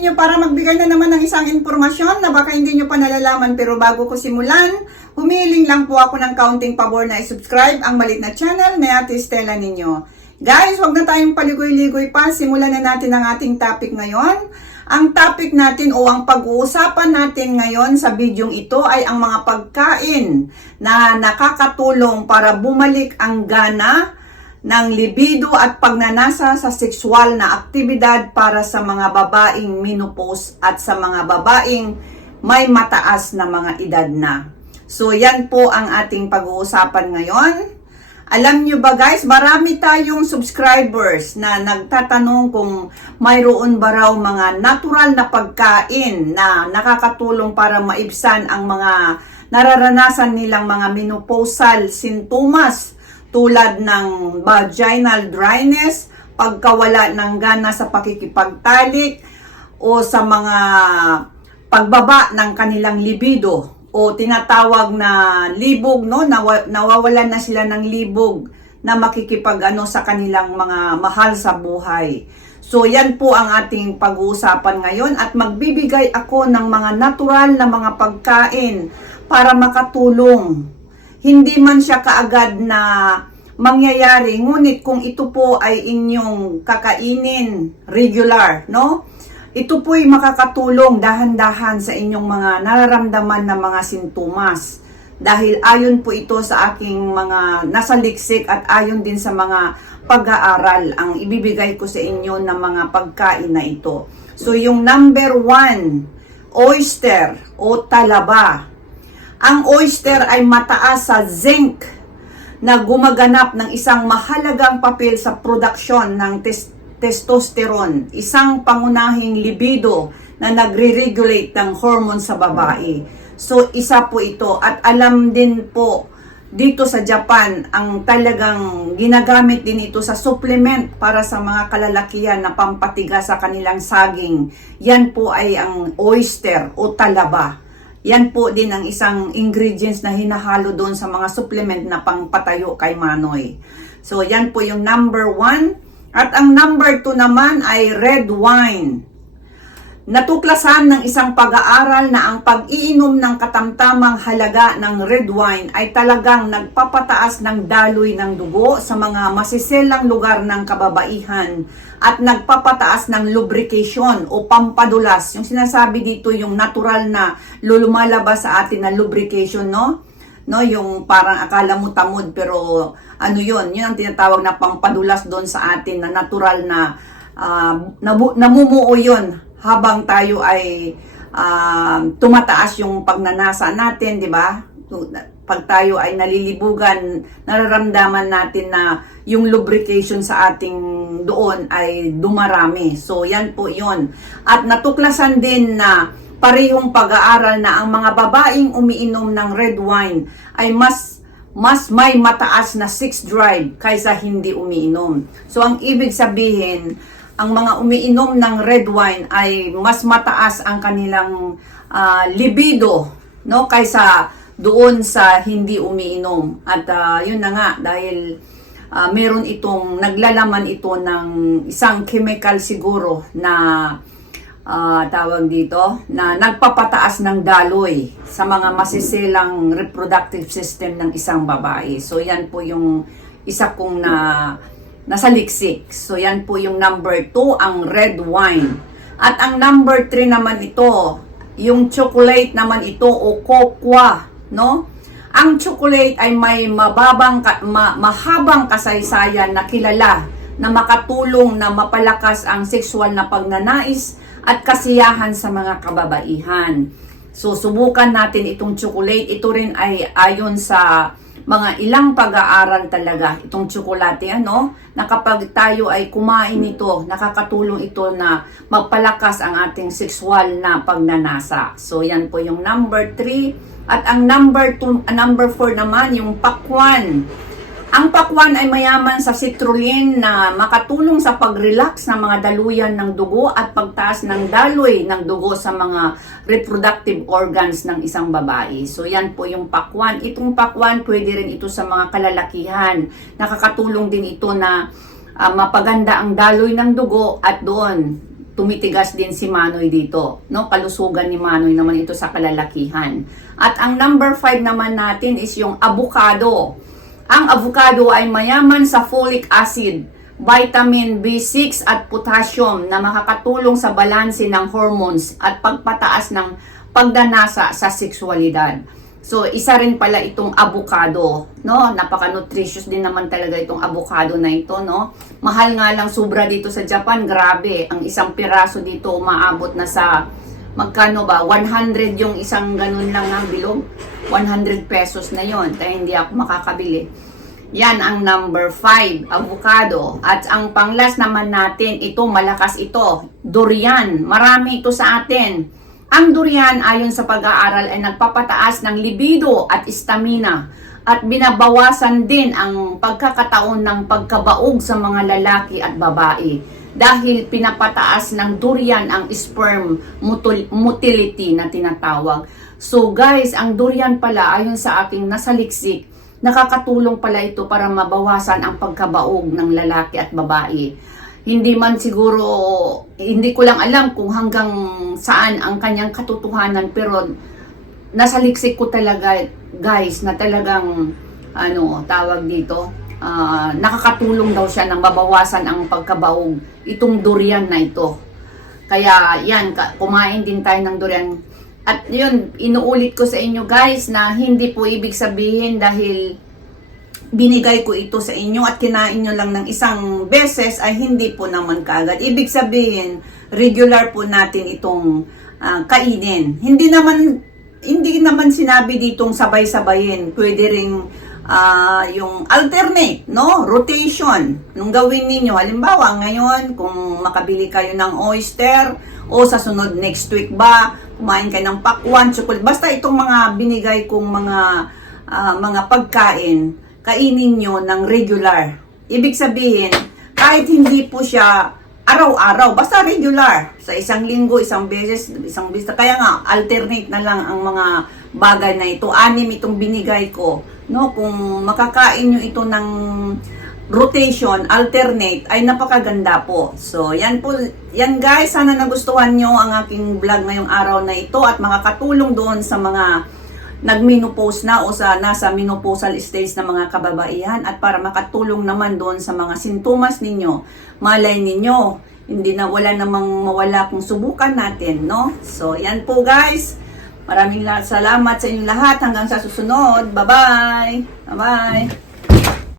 ninyo para magbigay na naman ng isang impormasyon na baka hindi nyo pa nalalaman pero bago ko simulan, humiling lang po ako ng counting pabor na i-subscribe ang malit na channel ni Ate Stella ninyo. Guys, wag na tayong paligoy-ligoy pa. Simulan na natin ang ating topic ngayon. Ang topic natin o ang pag-uusapan natin ngayon sa bidyong ito ay ang mga pagkain na nakakatulong para bumalik ang gana ng libido at pagnanasa sa sexual na aktibidad para sa mga babaeng menopause at sa mga babaeng may mataas na mga edad na. So yan po ang ating pag-uusapan ngayon. Alam nyo ba guys, marami tayong subscribers na nagtatanong kung mayroon ba raw mga natural na pagkain na nakakatulong para maibsan ang mga nararanasan nilang mga menopausal sintomas tulad ng vaginal dryness, pagkawala ng gana sa pakikipagtalik, o sa mga pagbaba ng kanilang libido o tinatawag na libog no Nawa, nawawalan na sila ng libog na makikipag ano sa kanilang mga mahal sa buhay. So yan po ang ating pag-uusapan ngayon at magbibigay ako ng mga natural na mga pagkain para makatulong. Hindi man siya kaagad na mangyayari, ngunit kung ito po ay inyong kakainin regular, no? Ito po'y makakatulong dahan-dahan sa inyong mga nararamdaman na mga sintomas. Dahil ayon po ito sa aking mga nasa liksik at ayon din sa mga pag-aaral ang ibibigay ko sa inyo ng mga pagkain na ito. So yung number one, oyster o talaba. Ang oyster ay mataas sa zinc na gumaganap ng isang mahalagang papel sa produksyon ng tes- testosterone, isang pangunahing libido na nagre-regulate ng hormone sa babae. So, isa po ito. At alam din po, dito sa Japan, ang talagang ginagamit din ito sa supplement para sa mga kalalakihan na pampatiga sa kanilang saging. Yan po ay ang oyster o talaba. Yan po din ang isang ingredients na hinahalo doon sa mga supplement na pangpatayo kay Manoy. So, yan po yung number one. At ang number 2 naman ay red wine. Natuklasan ng isang pag-aaral na ang pag-iinom ng katamtamang halaga ng red wine ay talagang nagpapataas ng daloy ng dugo sa mga masiselang lugar ng kababaihan at nagpapataas ng lubrication o pampadulas. Yung sinasabi dito yung natural na lulumalabas sa atin na lubrication, no? no yung parang akala mo tamod pero ano yon yun ang tinatawag na pampadulas doon sa atin na natural na uh, namumuo yon habang tayo ay uh, tumataas yung pagnanasa natin di ba? Pag tayo ay nalilibugan nararamdaman natin na yung lubrication sa ating doon ay dumarami. So yan po yon at natuklasan din na parehong pag-aaral na ang mga babaeng umiinom ng red wine ay mas mas may mataas na sex drive kaysa hindi umiinom. So ang ibig sabihin, ang mga umiinom ng red wine ay mas mataas ang kanilang uh, libido no kaysa doon sa hindi umiinom. At uh, yun na nga dahil uh, meron itong naglalaman ito ng isang chemical siguro na uh, tawag dito, na nagpapataas ng daloy sa mga masiselang reproductive system ng isang babae. So yan po yung isa kong na nasa liksik. So yan po yung number 2, ang red wine. At ang number 3 naman ito, yung chocolate naman ito o cocoa, no? Ang chocolate ay may mababang ma, mahabang kasaysayan na kilala na makatulong na mapalakas ang sexual na pagnanais at kasiyahan sa mga kababaihan. So, subukan natin itong chocolate. Ito rin ay ayon sa mga ilang pag-aaral talaga itong tsokolate ano? Na kapag tayo ay kumain nito nakakatulong ito na magpalakas ang ating sexual na pagnanasa. So yan po yung number 3 at ang number 2 number 4 naman yung pakwan ang pakwan ay mayaman sa citrulline na makatulong sa pag-relax ng mga daluyan ng dugo at pagtaas ng daloy ng dugo sa mga reproductive organs ng isang babae. So yan po yung pakwan. Itong pakwan pwede rin ito sa mga kalalakihan. Nakakatulong din ito na uh, mapaganda ang daloy ng dugo at doon tumitigas din si Manoy dito. No? Kalusugan ni Manoy naman ito sa kalalakihan. At ang number 5 naman natin is yung avocado. Ang avocado ay mayaman sa folic acid, vitamin B6 at potassium na makakatulong sa balanse ng hormones at pagpataas ng pagdanasa sa sexualidad. So, isa rin pala itong avocado, no? Napaka-nutritious din naman talaga itong avocado na ito, no? Mahal nga lang sobra dito sa Japan, grabe. Ang isang piraso dito umaabot na sa magkano ba? 100 yung isang ganun lang ng bilog. 100 pesos na yon Kaya hindi ako makakabili. Yan ang number 5, avocado. At ang panglas naman natin, ito malakas ito, durian. Marami ito sa atin. Ang durian ayon sa pag-aaral ay nagpapataas ng libido at stamina at binabawasan din ang pagkakataon ng pagkabaog sa mga lalaki at babae dahil pinapataas ng durian ang sperm motility na tinatawag. So guys, ang durian pala ayon sa aking nasaliksik, nakakatulong pala ito para mabawasan ang pagkabaog ng lalaki at babae hindi man siguro, hindi ko lang alam kung hanggang saan ang kanyang katotohanan, pero nasa liksik ko talaga, guys, na talagang, ano, tawag dito, ah, nakakatulong daw siya nang mabawasan ang pagkabaog, itong durian na ito. Kaya, yan, kumain din tayo ng durian. At yun, inuulit ko sa inyo guys na hindi po ibig sabihin dahil binigay ko ito sa inyo at kinain nyo lang ng isang beses ay hindi po naman kaagad. Ibig sabihin, regular po natin itong ah, kainin. Hindi naman hindi naman sinabi ditong sabay-sabayin. Pwede ring ah, yung alternate, no? Rotation. Nung gawin ninyo, halimbawa ngayon, kung makabili kayo ng oyster, o sa sunod next week ba, kumain kayo ng pakwan, chocolate, basta itong mga binigay kong mga ah, mga pagkain, kainin nyo ng regular. Ibig sabihin, kahit hindi po siya araw-araw, basta regular. Sa isang linggo, isang beses, isang beses. Kaya nga, alternate na lang ang mga bagay na ito. Anim itong binigay ko. No? Kung makakain nyo ito ng rotation, alternate, ay napakaganda po. So, yan po, yan guys, sana nagustuhan nyo ang aking vlog ngayong araw na ito at makakatulong doon sa mga nagmenopause na o sa nasa menopausal stage na mga kababaihan at para makatulong naman doon sa mga sintomas ninyo. Malay ninyo, hindi na wala namang mawala kung subukan natin, no? So, yan po guys. Maraming la- salamat sa inyong lahat hanggang sa susunod. Bye-bye. Bye-bye.